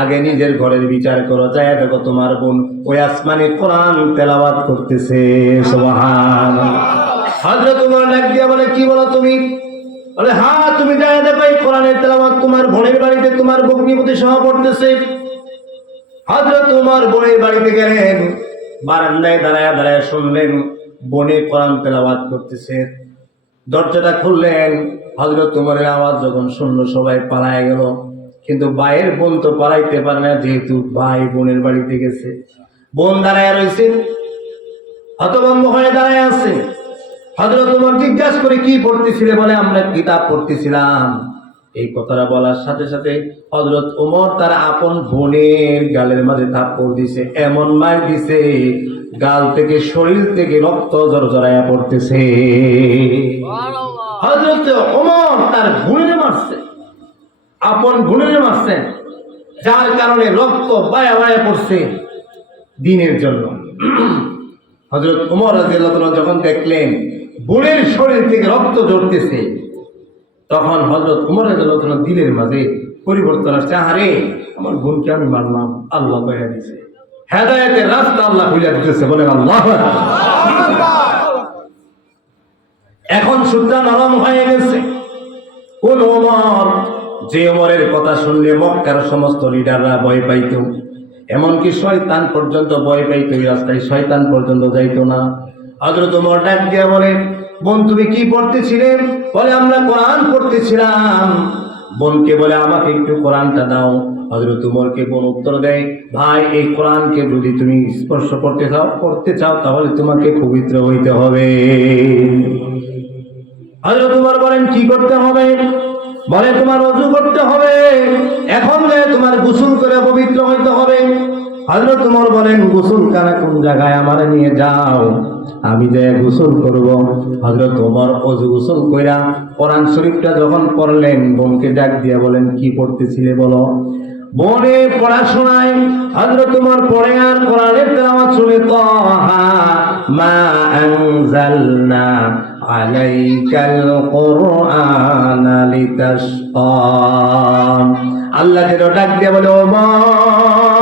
আগে নিজের ঘরের বিচার করো। যায় দেখো তোমার বোন ওই আসমানি কোরআন তেলাওয়াত করতেছে। সুবহানাল্লাহ। হযরত ওমর ডাক দিয়ে বলে, কি বলো তুমি? বলে, হ্যাঁ তুমি যায় দেখো এই কোরআনের তেলাওয়াত তোমার বোনের বাড়িতে তোমার ভগ্নিপতি সহ পড়তেছে। হযরত ওমর বোনের বাড়িতে গেলেন, বারান্দায় দাঁড়ায় দাঁড়ায় শুনলেন বোনে কোরআন তেলাওয়াত করতেছে। দরজাটা খুললেন, হযরত ওমরের আওয়াজ যখন শুনলো সবাই পালায় গেল, কিন্তু ভাইয়ের বোন তো পালাইতে পারে না, যেহেতু ভাই বোনের বাড়িতে গেছে। বোন দাঁড়ায় রয়েছে, হতভম্ব হয়ে দাঁড়ায় আছে। হযরত ওমর জিজ্ঞাসা করে, কি পড়তেছিলে? বলে, আমরা কিতাব পড়তেছিলাম। এই কথাটা বলার সাথে সাথে হযরত ওমর তার আপন বোনের গালের মাঝে থাপ্পড় দিছে, এমন মার দিছে গাল থেকে শরীর থেকে রক্ত ঝরঝরাইয়া পড়তেছে। হযরত ওমর তার বোনের মারছে, আপন বোনের মারছে, যার কারণে রক্ত বায়া বায়া পড়ছে দ্বীনের জন্য। হযরত ওমর রাদিয়াল্লাহু তাআলা যখন দেখলেন বোনের শরীর থেকে রক্ত ঝরতেছে, তখন হযরত ওমর রাদিয়াল্লাহু তাআলা দিলের মাঝে পরিবর্তন আসছে। আরে আমার বোনকে আমি মারলাম, আল্লাহ দয়া দিয়েছে, হেদায়েতের রাস্তা আল্লাহ খুলে দিতেছে। বলেন আল্লাহু আকবার। এখন সুদ্ধা নরম হয়ে গেছে। কোন ওমর, যে ওমরের কথা শুনলে মক্কার সমস্ত লিডাররা ভয় পাইত, এমনকি শয়তান পর্যন্ত ভয় পাইত, এই রাস্তায় শয়তান পর্যন্ত যাইত না। হযরত ওমর ডাক দিয়া বলে, বোন তুমি কি পড়তেছিলেন? বলে, আমরা কোরআন পড়তেছিলাম। বোনকে বলে, আমাকে একটু কোরআনটা দাও। হযরত ওমরকে বোন উত্তর দেয়, ভাই এই কোরআনকে যদি তুমি স্পর্শ করতে চাও তাহলে তোমাকে পবিত্র হইতে হবে। হযরত ওমর বলেন, কি করতে হবে? বলে, তোমার ওযু করতে হবে, এখন যে তোমার গোসল করে পবিত্র হইতে হবে। হযরত ওমর বলেন, গোসল কারা কোন জায়গায় আমারে নিয়ে যাও, আমি যে গোসল করব। হযরত ওমর ওযু গোসল কইরা কোরআন শরীফটা যখন পড়লেন, বোনকে ডাক দিয়া বলেন, কি পড়তেছিলে বলো। বোনে পড়াশোনায় হযরত ওমর পড়ে আর কোরআনের তেলাওয়াত শুনে, তাহা মা আনজালনা আলাইকাল কুরআনা লিতাশকা। আল্লাহ যেন ডাক দিয়া বলে, ওমর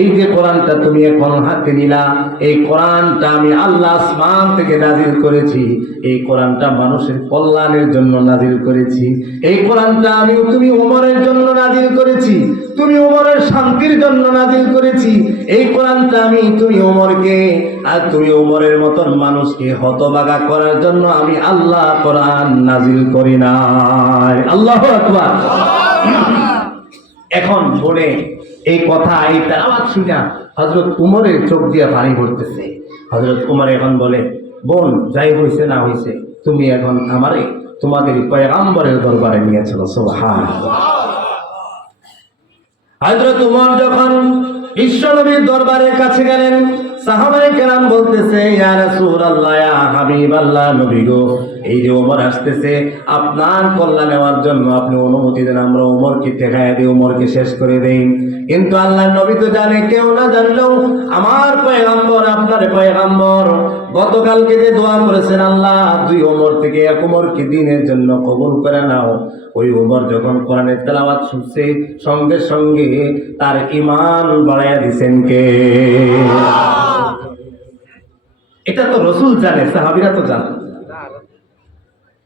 এই যে কোরআনটা তুমি এখন হাতে নিলা, এই কোরআনটা আমি আল্লাহ আসমান থেকে নাজিল করেছি। এই কোরআনটা মানুষের কল্যাণের জন্য নাজিল করেছি। এই কোরআনটা তুমি ওমরের জন্য নাজিল করেছি, তুমি ওমরের শান্তির জন্য নাজিল করেছি। এই কোরআনটা তুমি ওমরকে আর তুমি ওমরের মতন মানুষকে হতভাগা করার জন্য আমি আল্লাহ কোরআন নাজিল করি নাই। আল্লাহু আকবার। এখন বলে এই কথা, এই তেলাওয়াত শুনে হযরত ওমরের চোখ দিয়ে পানি পড়তেছে। হযরত ওমর এখন বলে, বোন যাই হইছে না হইছে, তুমি এখন আমারে তোমাদের পয়গম্বরের দরবারে নিয়ে চলো। সুবহানাল্লাহ। হযরত ওমর যখন বিশ্বনবীর দরবারের কাছে গেলেন, সাহাবায়ে কেরাম বলতেছে, ইয়া রাসূলুল্লাহ, ইয়া হাবিবাল্লাহ, নবী গো, এই যে ওমর আসতেছে আপনার কল্যাণ নেওয়ার জন্য, আপনি অনুমতি দেন আমরা ওমরকে ঠেকায় দিই, ওমরকে শেষ করে দেই। কিন্তু আল্লাহর নবী তো জানে, কেউ না জানলেও আমার পয়গম্বর, আপনার পয়গম্বর গতকালকে যে দোয়া করেছেন, আল্লাহ দুই ওমর থেকে এক ওমরকে দ্বীনের জন্য কবুল করে নাও। ওই ওমর যখন কোরআনের তেলাওয়াত শুনছে, সঙ্গে সঙ্গে তার ঈমান বাড়াইয়া দিবেন কে? এটা তো রাসূল জানে, সাহাবীরা তো জানে।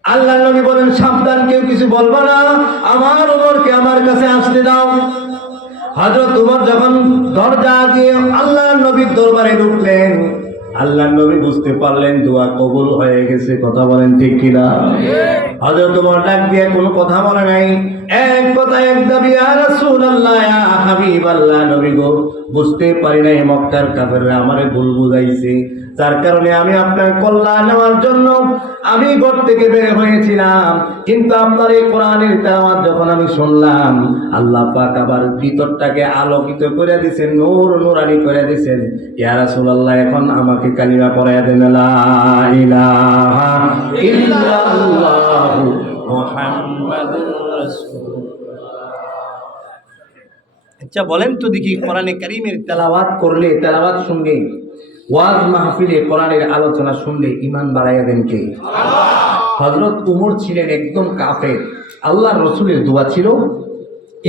আল্লাহর নবী বলেন, সাবধান, কেউ কিছু বলবা না, আমার ওমরকে আমার কাছে আসতে দাও। হযরত ওমর যখন দরজা দিয়ে আল্লাহর নবীর দরবারে ঢুকলেন, আল্লাহর নবী বুঝতে পারলেন দোয়া কবুল হয়ে গেছে। কথা বলেন ঠিক কিনা? হযরত ওমর ডাক দিয়ে কোনো কথা বলে নাই, এক কথা এক দাবি, ইয়া রাসূলুল্লাহ, ইয়া হাবিবাল্লাহ, নবী গো, বুঝতে পারি নাই মক্কার কাফেররা আমারে ভুল বুঝাইছে, যার কারণে আমি আপনার কল্যাণ নেওয়ার জন্য আমি ঘর থেকে বের হয়েছিলাম। কিন্তু আপনার এই কোরআনের তেলাওয়াত যখন আমি শুনলাম, আল্লাহ পাক আবার ভিতরটাকে আলোকিত করে দিয়েছেন, নূর নূরানি করে দিয়েছেন। ইয়া রাসূলুল্লাহ, এখন আমাকে কালিমা পড়ায়া দেন, লা ইলাহা ইল্লাল্লাহু মুহাম্মাদুর রাসূলুল্লাহ। আচ্ছা বলেন তো দেখি, কোরআনে কারীমের তেলাওয়াত করলে, তেলাওয়াত শুনলে, ওয়াজ মাহফিলে কোরআনের আলোচনা শুনলে ঈমান বাড়াইয়া দেন কে? হযরত ওমর ছিলেন একদম কাফের, আল্লাহর রাসূলের দোয়া ছিল,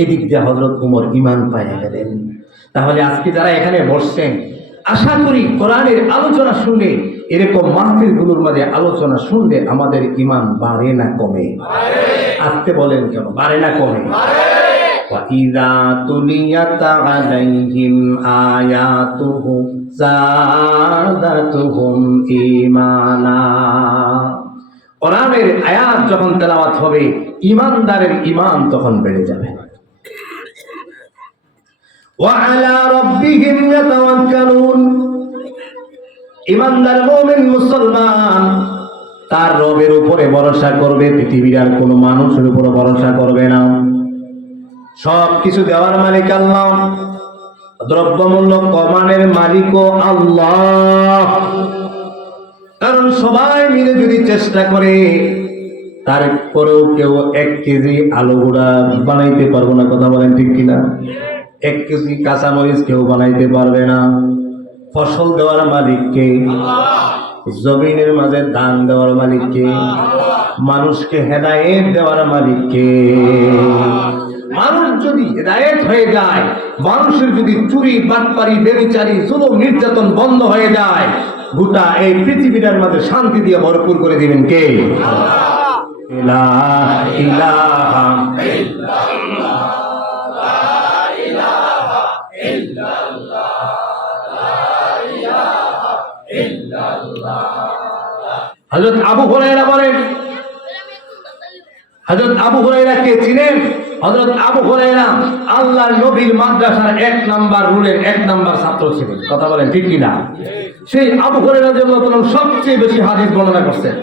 এদিক দিয়ে হযরত ওমর ঈমান পাইয়া গেলেন। তাহলে আজকে যারা এখানে বসছেন, আশা করি কোরআনের আলোচনা শুনলে, এরকম মাহফিলগুলোর মাঝে আলোচনা শুনলে আমাদের ঈমান বাড়ে না কমে? আসতে বলেন কেন, বাড়ে না কমে? وَإِذَا تُلِيَتْ عَلَيْهِمْ آيَاتُهُ زَادَتْهُمْ إِيمَانًا। কোরআনের আয়াত যখন তেলাওয়াত হবে, ঈমানদারের ঈমান তখন বেড়ে যাবে। وَعَلَى رَبِّهِمْ يَتَوَكَّلُونَ। ঈমানদার মুমিন মুসলমান তার রবের উপরে ভরসা করবে, পৃথিবীর আর কোনো মানুষের উপর ভরসা করবে না। সব কিছু দেওয়ার মালিক আল্লাহ, দ্রব্যমূল্য কমানের মালিকও আল্লাহ। কারণ সবাই মিলে যদি চেষ্টা করে, তারপরেও কেউ 1 কেজি আলু গুঁড়া বানাইতে পারবো না। কথা বলেন ঠিক কিনা? 1 কেজি কাঁচামরিচ কেউ বানাইতে পারবে না। ফসল দেওয়ার মালিককে, জমিনের মাঝে ধান দেওয়ার মালিককে, মানুষকে হেদায়েত দেওয়ার মালিককে। মানুষ যদি হেদায়েত হয়ে যায়, মানুষের যদি চুরি, বাটপারি, ব্যভিচারী, জুলুম, নির্যাতন বন্ধ হয়ে যায়, গোটা এই পৃথিবীটার মাঝে শান্তি দিয়ে ভরপুর করে দিবেন কে? লা ইলাহা ইল্লাল্লাহ, লা ইলাহা ইল্লাল্লাহ, লা ইলাহা ইল্লাল্লাহ। হযরত আবু হুরায়রা বলেন, হযরত আবু হুরায়রা কে চিনেন? হযরত আবু হুরায়রা আল্লাহর নবীর মাদ্রাসার 1 নাম্বার রুলের 1 নাম্বার ছাত্র ছিলেন। কথা বলেন ঠিক কিনা? সেই আবু হুরায়রা রাদিয়াল্লাহু তাআলা সবচেয়ে বেশি হাদিস বর্ণনা করছেন,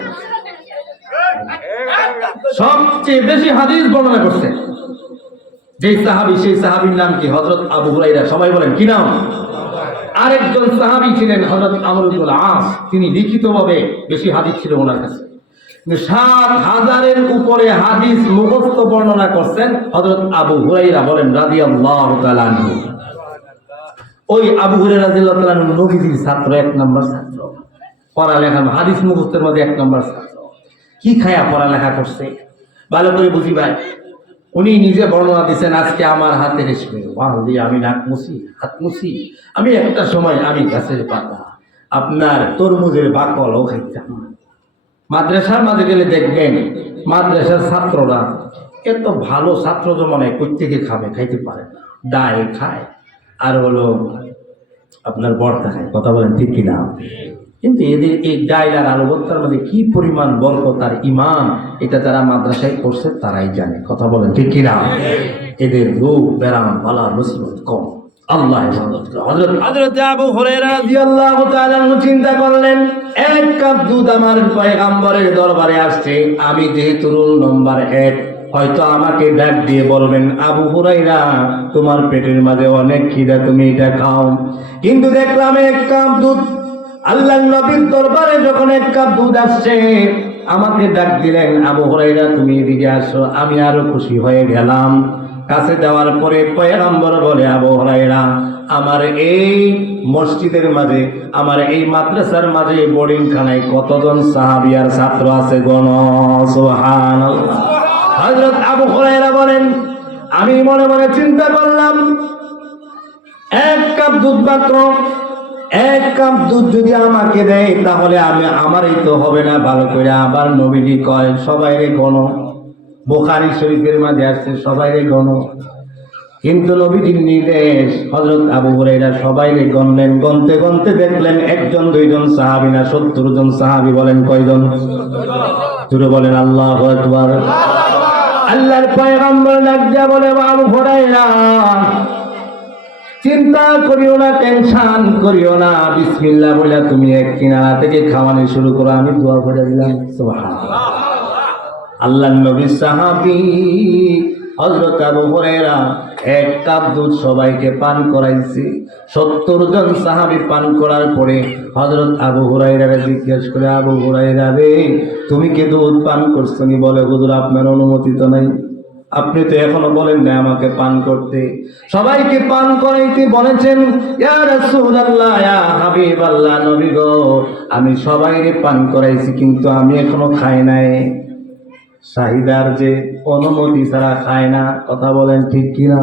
সবচেয়ে বেশি হাদিস বর্ণনা করছেন। যেই সাহাবী, সেই সাহাবীর নাম কি? হযরত আবু হুরায়রা। সবাই বলেন কি নাম? আরেকজন সাহাবী ছিলেন হযরত আমর ইবনুল আস, তিনি লিখিতভাবে বেশি হাদিস ছিল ওনার কাছে। ৭,০০০-এর উপরে হাদিস মুখস্থ বর্ণনা করছেন হযরত আবু হুরায়রা। বলেন রাদিয়াল্লাহু তাআলা আনহু। ওই আবু হুরায়রা রাদিয়াল্লাহু তাআলা আনহু নবীজির ছাত্র, 1 নাম্বার ছাত্র। পড়ালেখা, হাদিস মুখস্থের মধ্যে 1 নাম্বার ছাত্র। কি খায়া পড়ালেখা করছে ভালো করে বুঝি ভাই। উনি নিজে বর্ণনা দিচ্ছেন, আজকে আমার হাতে রেশমে ওয়াল দিয়ে আমি নাক মুছি, হাত মুছি। আমি একটা সময় আমি গাছের পাতা, আপনার তরমুজের বাকলও খাইতাম। মাদ্রাসার মাঝে গেলে দেখবেন মাদ্রাসার ছাত্ররা এত ভালো ছাত্র জমানায় প্রত্যেকে খাবে, খাইতে পারে না। ডাল খায় আর হলো আপনার ভর্তা খায়। কথা বলেন ঠিক কিনা? কিন্তু এদের এই ডাল আর আলু ভর্তার মধ্যে কি পরিমাণ বরকত আর ঈমান, এটা যারা মাদ্রাসায় পড়ছে তারাই জানে। কথা বলেন ঠিক কিনা? এদের রোগ ব্যারাম বালা মুসিবত কম। আল্লাহ হযরত আবু হুরায়রা রাদিয়াল্লাহু তাআলা চিন্তা করলেন, 1 কাপ দুধ আমার পয়গম্বরের দরবারে আসছে, আমি যেহেতু রোল নাম্বার 1, হয়তো আমাকে ডাক দিয়ে বলবেন, আবু হুরায়রা তোমার পেটের মাঝে অনেক খিদা, তুমি এটা খাও। কিন্তু দেখলাম 1 কাপ দুধ, আল্লাহর নবীর দরবারে যখন 1 কাপ দুধ আসছে, আমাকে ডাক দিলেন, আবু হুরায়রা তুমি এদিকে আসো। আমি আরো খুশি হয়ে গেলাম। কাছে যাওয়ার পরে পয়গম্বর বলে, আবু হুরায়রা আমার এই মসজিদের মাঝে, আমার এই মাদ্রাসার মাঝে বোর্ডিং খানায় কতজন সাহাবী আর ছাত্র আছে গণ? সুবহানাল্লাহ। হযরত আবু হুরায়রা বলেন, আমি মনে মনে চিন্তা করলাম, 1 কাপ দুধ মাত্র, 1 কাপ দুধ যদি আমাকে দেয় তাহলে আমারই তো হবে না ভালো করে। আবার নবীজি কয় সবাইরে গণ, বুখারী শরীফের মাঝে আসছে সবাইরে গণ। কিন্তু নবীজির নির্দেশ, হযরত আবু হুরায়রা সবাইরে গণলেন। গণতে গণতে দেখলেন 1 জন 2 জন সাহাবী না 70 জন সাহাবী। বলেন কয়জন? জোরে বলেন আল্লাহু আকবার। আল্লাহর পয়গম্বর ডাক দিয়া বলে, আবু হুরায়রা চিন্তা করিও না, টেনশন করিও না, বিসমিল্লাহ বলে তুমি 1 কিনারা থেকে খাওয়ানো শুরু করো, আমি দোয়া করে দিলাম। সুবহানাল্লাহ। আল্লাহর নবী সাহাবী হযরত আবু হুরায়রা 1 কাপ দুধ সবাইকে পান করাইছে। 70 জন সাহাবী পান করার পরে হযরত আবু হুরায়রাকে জিজ্ঞেস করে, আবু হুরায়রা রে তুমি কি দুধ পান করছো? নি বলে, হুজুর আপনার অনুমতি তো নাই, আপনি তো এখনো বলেন না আমাকে পান করতে। সবাইকে পান করাইতে বলেছেন। ইয়া রাসূলুল্লাহ, ইয়া হাবিবাল্লাহ, নবী গো আমি সবাইকে পান করাইছি কিন্তু আমি এখনো খাই নাই। শাহিদার যে অনুমতি ছাড়া খায় না। কথা বলেন ঠিক কিনা?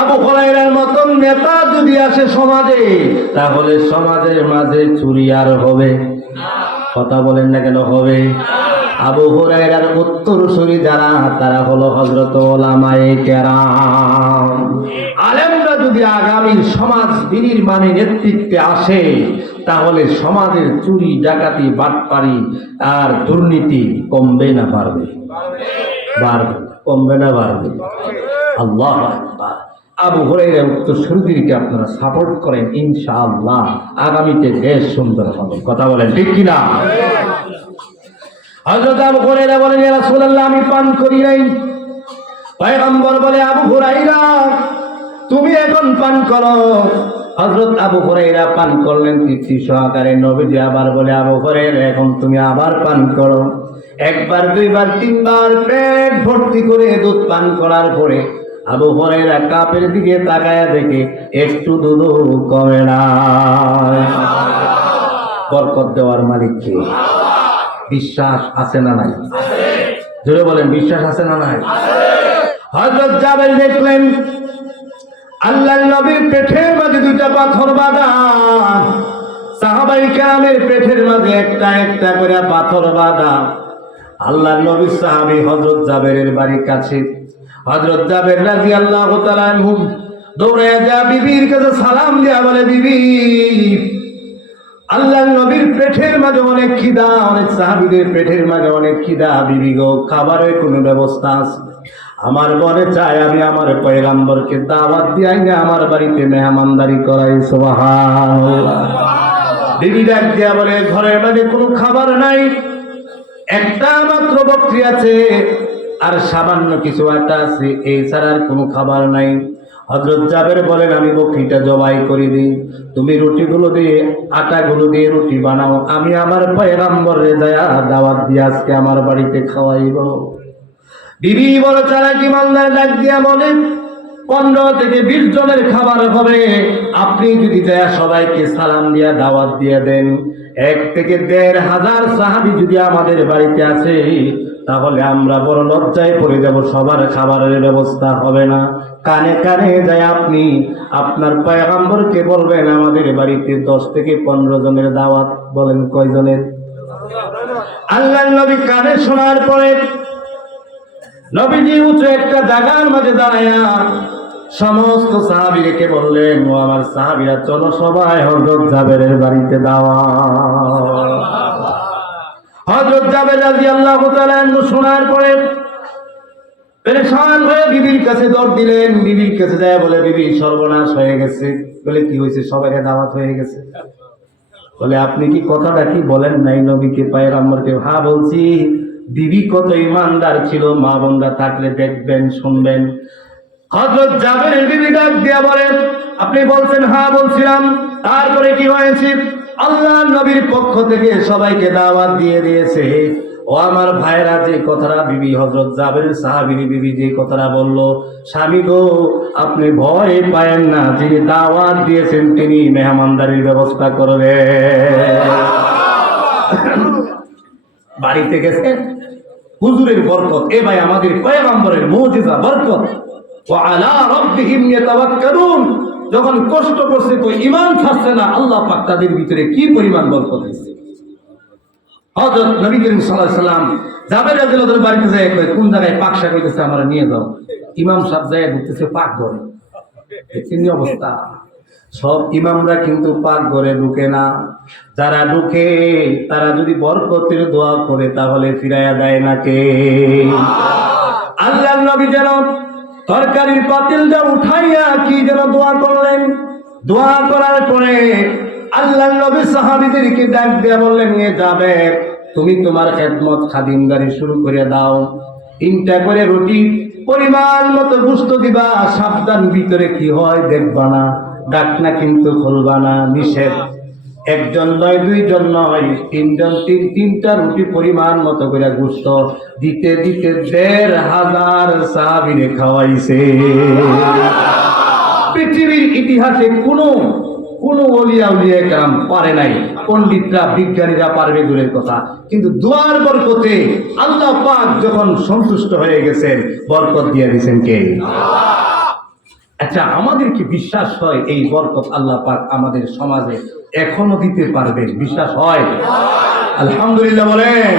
আবু হুরায়রার মতন নেতা যদি আসে সমাজে, তাহলে সমাজের মাঝে চুরি আর হবে? কথা বলেন না কেন হবে? আবু হুরায়রার উত্তরসূরি যারা, তারা হলো হযরত উলামায়ে কেরাম। আলেমরা যদি আগামীর সমাজ বিনির্মাণে নেতৃত্বে আসে, তাহলে সমাজের চুরি ডাকাতি বাটপারি আর দুর্নীতি কমবে না বাড়বে? বাড়বে। কমবে না বাড়বে? আল্লাহু আকবার। আবু হুরায়রার উত্তরসূরিদেরকে আপনারা সাপোর্ট করেন, ইনশাআল্লাহ আগামীতে দেশ সুন্দর হবে। কথা বলেন ঠিক কিনা? হযরত আবু হুরায়রা বলেন, ইয়া রাসূলুল্লাহ, আমি পান করি নাই। পয়গম্বর বলে, আবু হুরায়রা তুমি এখন পান করো। হযরত আবু হুরায়রা পান করলেন তৃপ্তি সহকারে। নবীজি আবার বলে, আবু হুরায়রা এখন তুমি আবার পান করো। একবার, দুইবার, তিনবার পেট ভর্তি করে দুধ পান করার পরে আবু হুরায়রা কাপের দিকে তাকায়া দেখে একটু দুধ কমে না। বরকত দেওয়ার মালিক কে? বিশ্বাস আছে না নাই? জোরে বলেন, বিশ্বাস আছে না নাই? হযরত জাবের দেখলেন আল্লাহর নবীর পেটের মাঝে দুইটা পাথর বাঁধা, সাহাবায়ে কেরামের পেটের মাঝে একটা একটা করে পাথর বাঁধা। আল্লাহর নবীর সাহাবী হযরত জাবেরের বাড়ির কাছে। হযরত জাবের রাদিয়াল্লাহু তাআলা আনহু দৌড়ে যা বিবির কাছে সালাম দিয়া বলে, বিবি, আল্লাহর নবীর পেটের মাঝে অনেক খিদা, অনেক সাহাবীদের পেটের মাঝে অনেক খিদা। বিবি গো, খাবারের কোনো ব্যবস্থা আছে? আমার মনে চায় আমি আমার পয়গম্বরকে দাওয়াত দিয়াই না আমার বাড়িতে মেহমানদারি করাই। সুবহানাল্লাহ। বিবি ডাক দিয়া বলে, ঘরের মাঝে কোনো খাবার নাই, একটা মাত্র বকরি আছে আর সামান্য কিছু আটা আছে, এই ছাড়া আর কোনো খাবার নাই। হযরত জাবের বলেন, আমি বকরিটা জবাই করে দিই, তুমি রুটিগুলো দিয়ে, আটাগুলো দিয়ে রুটি বানাও, আমি আমার পয়গম্বরে দাওয়াত দিয়ে আজকে আমার বাড়িতে খাওয়াইব। বিবি বড় চালাকি মালদার ডাক দিয়া বলেন, 15 থেকে 20 জনের খাবার হবে, আপনি যদি যায় সবাইকে সালাম দিয়া দাওয়াত দিয়ে দেন, 1 থেকে 1,500 সাহাবী যদি আমাদের বাড়িতে আছে, তাহলে আমরা বড় লজ্জায় পড়ে যাব, সবার খাবারের ব্যবস্থা হবে না। কানে কানে যায় আপনি আপনার পয়গম্বরকে বলবেন আমাদের বাড়িতে 10 থেকে 15 জনের দাওয়াত। বলেন কয়জনের? আল্লাহর নবী কানে শোনার পরে নবীজি উঁচু একটা জায়গার মাঝে দাঁড়ায়া সমস্ত সাহাবীকে বললেন, ও আমার সাহাবীরা, চলো সবাই হযরত জাবেরের বাড়িতে দাওয়াত। হযরত জাবের রাদিয়াল্লাহু তাআলা শোনার পরে পেরেশান হয়ে বিবির কাছে দৌড় দিলেন। বিবির কাছে যায় বলে, বিবি, সর্বনাশ হয়ে গেছে। বলে, কি হয়েছে? সবাইকে দাওয়াত হয়ে গেছে। বলে, আপনি কি কথাটা কি বলেন নাই নবীকে, পয়গম্বরকে? হ্যাঁ বলছি। বিবি কত ইমানদার ছিল, মা বোনরা থাকলে দেখবেন, শুনবেন। হযরত জাবেরের বিবি ডাক দিয়া বলেন, আপনি বলছেন? হ্যাঁ বলছিলাম। তারপরে কি হয়েছে? আল্লাহর নবীর পক্ষ থেকে সবাইকে দাওয়াত দিয়ে দিয়েছে। ও আমার ভাইরা, যে কথাটা বিবি হযরত জাবেরের সাহাবীর বিবি যে কথাটা বললো, স্বামী গো, আপনি ভয় পায়েন না, যিনি দাওয়াত দিয়েছেন তিনি মেহমানদারির ব্যবস্থা করবেন। বাড়িতে গেছে হুজুরের বরকত, এ ভাই আমাদের পয়গম্বরের মুজিজা বরকত। ওয়া আলা রাব্বিহিম ইয়াতাওয়াক্কালুন। যখন কষ্ট করছে তো ঈমান ছাড়ছে না, আল্লাহ পাক তাদের ভিতরে কি পরিমাণ বরকত দিয়েছে। হযরত নবী করিম সাল্লাল্লাহু আলাইহি সাল্লাম জাবের রাদিয়াল্লাহু তাআলা বাড়িতে যায়, কয়, কোন জায়গায় পাকশা কইতেছে, আমরা নিয়ে যাও। ইমাম সাহেব যায় ঢুকতেছে পাক ঘরে। এই অবস্থা। সব ইমামরা কিন্তু পাক ঘরে ঢুকে না। যারা ঢুকে তারা যদি বরকতের দোয়া করে তাহলে ফিরাইয়া দেয় না কে? আল্লাহর নবী যেন তরকারির পাতিলটা উঠাইয়া কি যেন দোয়া করলেন। দোয়া করার পরে আল্লাহর নবী সাহাবীদেরকে ডাক দিয়া বললেন, এ যাবে, তুমি তোমার খেদমত খাদিমদারি শুরু করে দাও। 3টা করে রুটি, পরিমাণ মতো গোশত দিবা, সাবধান ভিতরে কি হয় দেখবা না, ডাকনা কিন্তু খুলবা না, নিষেধ। 1 জন নয়, 2 জন নয়, 3 জন, 3টা রুটি পরিমাণ মতো করে গোশত দিতে দিতে 1,500 সাহাবীরে খাওয়াইছে। পৃথিবীর ইতিহাসে কোনো ওলিয়া কেরাম পারে নাই। পণ্ডিতরা, বিজ্ঞানীরা পারবে দূরের কথা, কিন্তু দোয়ার বরকতে আল্লাহ পাক যখন সন্তুষ্ট হয়ে গেছেন, বরকত দিয়ে দিয়েছেন কে? আচ্ছা, আমাদের কি বিশ্বাস হয় এই বরকত আল্লাহ পাক আমাদের সমাজে এখনো দিতে পারবে? বিশ্বাস হয়? আলহামদুলিল্লাহ বলেন।